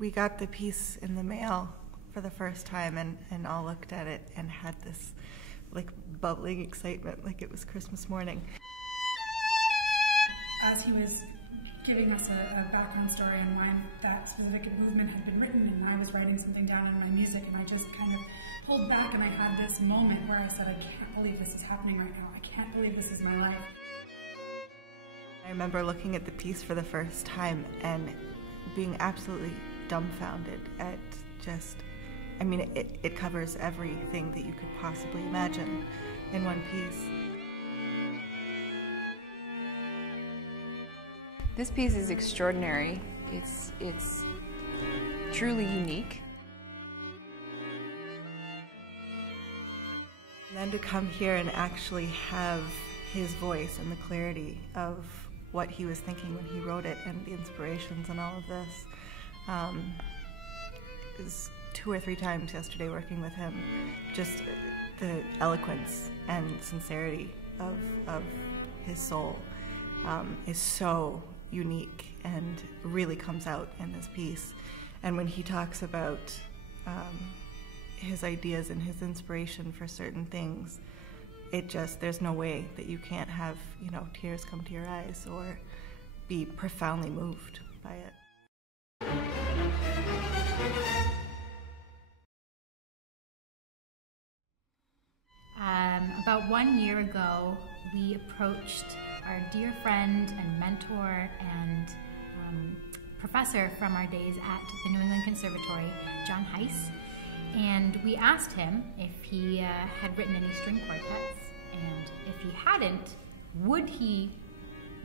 we got the piece in the mail for the first time and all looked at it and had this like bubbling excitement like it was Christmas morning. As he was giving us a background story on why that specific movement had been written, and I was writing something down in my music, and I just kind of pulled back and I had this moment where I said, I can't believe this is happening right now. I can't believe this is my life. I remember looking at the piece for the first time and being absolutely dumbfounded at just, I mean, it covers everything that you could possibly imagine in one piece. This piece is extraordinary. It's truly unique. And then to come here and actually have his voice and the clarity of what he was thinking when he wrote it and the inspirations and all of this. It was 2 or 3 times yesterday working with him. Just the eloquence and sincerity of his soul is so unique and really comes out in this piece. And when he talks about his ideas and his inspiration for certain things, there's no way that you can't have, you know, tears come to your eyes or be profoundly moved by it. About 1 year ago, we approached our dear friend and mentor and professor from our days at the New England Conservatory, John Heiss, and we asked him if he had written any string quartets, and if he hadn't, would he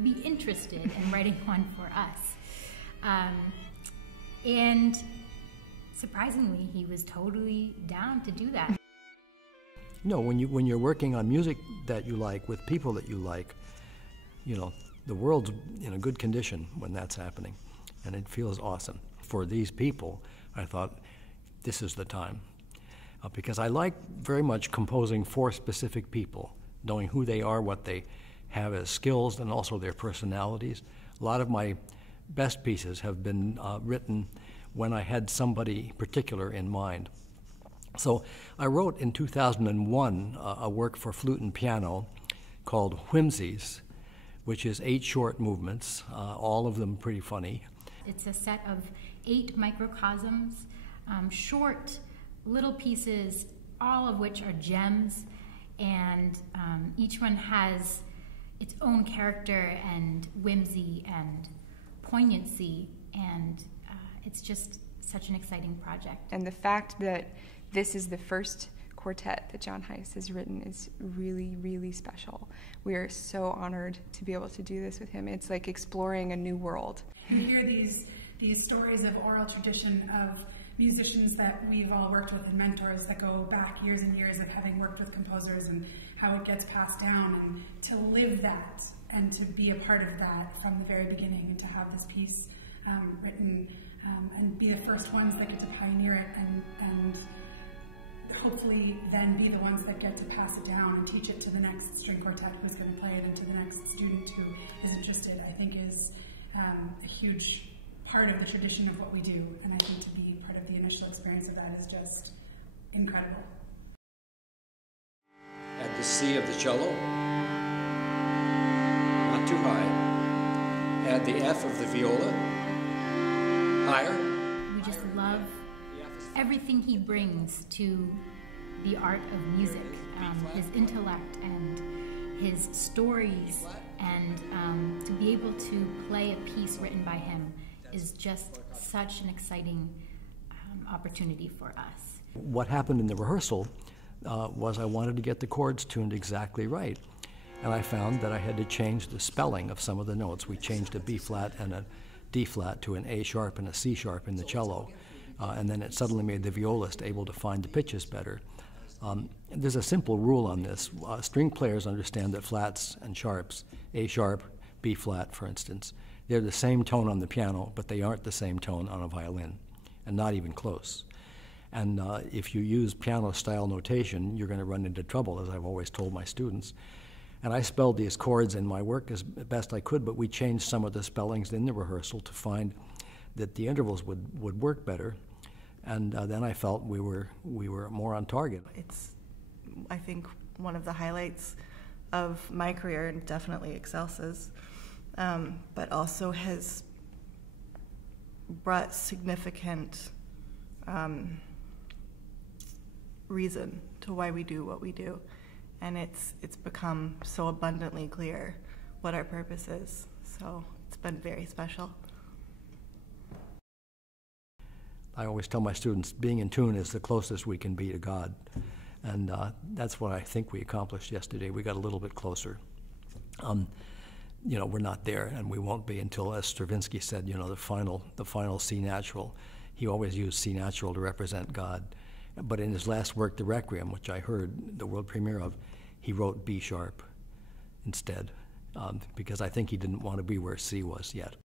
be interested in writing one for us? And surprisingly, he was totally down to do that. No, when you're working on music that you like with people that you like, you know, the world's in a good condition when that's happening, and it feels awesome. For these people, I thought, this is the time. Because I like very much composing for specific people, knowing who they are, what they have as skills, and also their personalities. A lot of my best pieces have been written when I had somebody particular in mind. So I wrote in 2001 a work for flute and piano called Whimsies, which is 8 short movements, all of them pretty funny. It's a set of 8 microcosms, short little pieces, all of which are gems, and each one has its own character and whimsy and poignancy, and it's just such an exciting project. And the fact that this is the first quartet that John Heiss has written is really, really special. We are so honored to be able to do this with him. It's like exploring a new world. You hear these stories of oral tradition of musicians that we've all worked with and mentors that go back years and years of having worked with composers and how it gets passed down, and to live that and to be a part of that from the very beginning, and to have this piece written and be the first ones that get to pioneer it and hopefully then be the ones that get to pass it down and teach it to the next string quartet who's going to play it and to the next student who is interested, I think is a huge part of the tradition of what we do, and I think to be part of the initial experience of that is just incredible. At the C of the cello, not too high. Add the F of the viola, higher. We just love everything he brings to the art of music, his intellect and his stories, and to be able to play a piece written by him is just such an exciting opportunity for us. What happened in the rehearsal was I wanted to get the chords tuned exactly right. And I found that I had to change the spelling of some of the notes. We changed a B flat and a D flat to an A sharp and a C sharp in the cello. And then it suddenly made the violist able to find the pitches better. There's a simple rule on this. String players understand that flats and sharps, A sharp, B flat, for instance, they're the same tone on the piano, but they aren't the same tone on a violin, and not even close. And if you use piano-style notation, you're going to run into trouble, as I've always told my students. And I spelled these chords in my work as best I could, but we changed some of the spellings in the rehearsal to find that the intervals would work better, and then I felt we were more on target. It's, I think, one of the highlights of my career, and definitely Excelsa's, but also has brought significant reason to why we do what we do, and it's become so abundantly clear what our purpose is. So it's been very special. I always tell my students, being in tune is the closest we can be to God, and that's what I think we accomplished yesterday. We got a little bit closer. You know, we're not there, and we won't be until, as Stravinsky said, you know, the final C natural. He always used C natural to represent God. But in his last work, the Requiem, which I heard the world premiere of, he wrote B sharp instead, because I think he didn't want to be where C was yet.